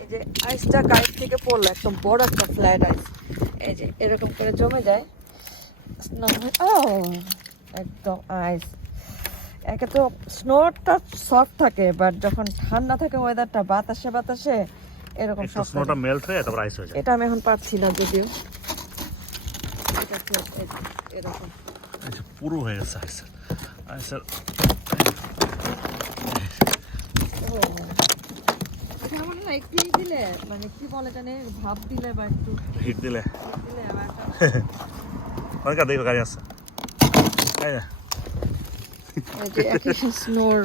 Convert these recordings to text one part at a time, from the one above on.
এই যে আইসটা গাড়ি থেকে পড়লো, একদম বড় একটা ফ্ল্যাট আইস, এই যে এরকম করে জমে যায়। ও একদম আইস। একে তো স্নোটা সফট থাকে, বাট যখন ঠান্ডা থাকে ওয়েদারটা, বাতাসে বাতাসে এরকম একটু সফট স্নোটা মেল্ট হয়ে তারপর আইস হয়ে যায়। এটা আমি এখন পারছি না যদিও। এটা এরকম আচ্ছা, পুরো হয়ে গেছে আইসের। আইসের আমার না একটু দিলে, মানে কি বলে জানে, ভাব দিলে বা একটু হিট দিলে দিলে আবার অনেক দেখো গাড়ি আছে। এই যে এই যে একই স্নোর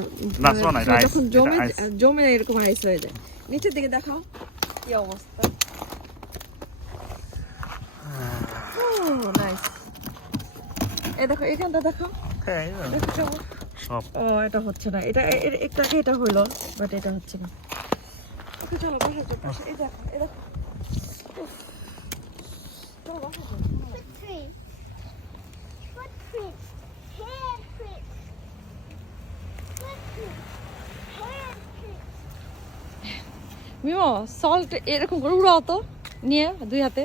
নাচবা না, এটা যখন ice, জমে এটা ice। জমে এরকম আইস হয়ে যায়। নিচের দিকে দেখাও কি অবস্থা। নাইস। এই দেখো এখানটা দেখো, হ্যাঁ, এই যে দেখো সব ও এটা হচ্ছে না, এটা একটাকে এটা হইলো, বাট এটা হচ্ছে না। ওকে চলো বসে যাও পাশে। এই দেখো এই দেখো, উফ। চলো বসে যাও। Footprints. Footprints. Handprints. Footprints. Handprints. মিমো সল্ট এরকম করে উড়াও তো নিয়ে দুই হাতে।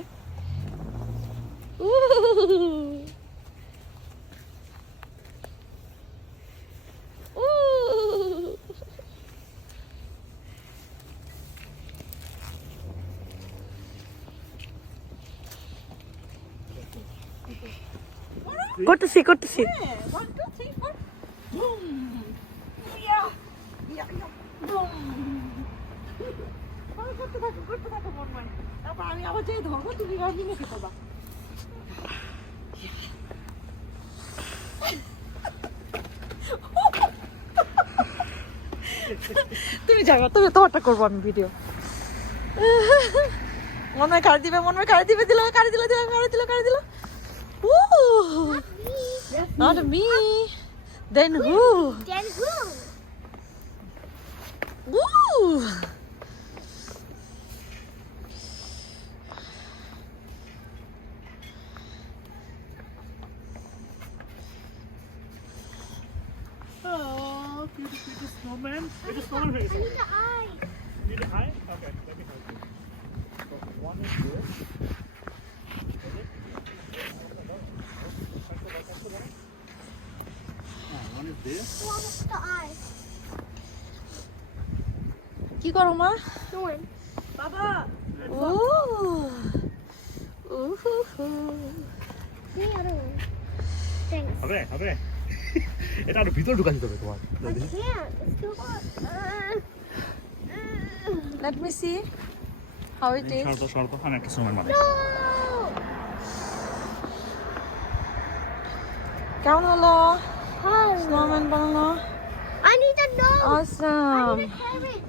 করতেছি করতেছি। আমি আবার যে ধরবো তুমি মিলে খেতে। তুমি যাবে, তুমি তোমারটা করবো আমি ভিডিও। মনে হয় কাড়ি দিবে, মনে হয় কাড়ি দিবে, দিল কাড়ি দিল, কাড়ি দিল। Not me. Then who? Then who? Woo! Oh, cute snowman. It's a snowman face. I need the eye. Need an eye? Okay, let me help you. So one is this. One is this. What is the eye? কি করো মা? Doing. বাবা। ও The other one. Thanks. হবে এটা আরো ভিতরে ঢুকাতে হবে তোমার। I can't. It's too hot. Let me see how it is. শর্ত আমি একটা snowman বানাই। No! কেমন হলো? Hard. স্নোম্যান বানানো? I need a nose. I Awesome. need a carrot.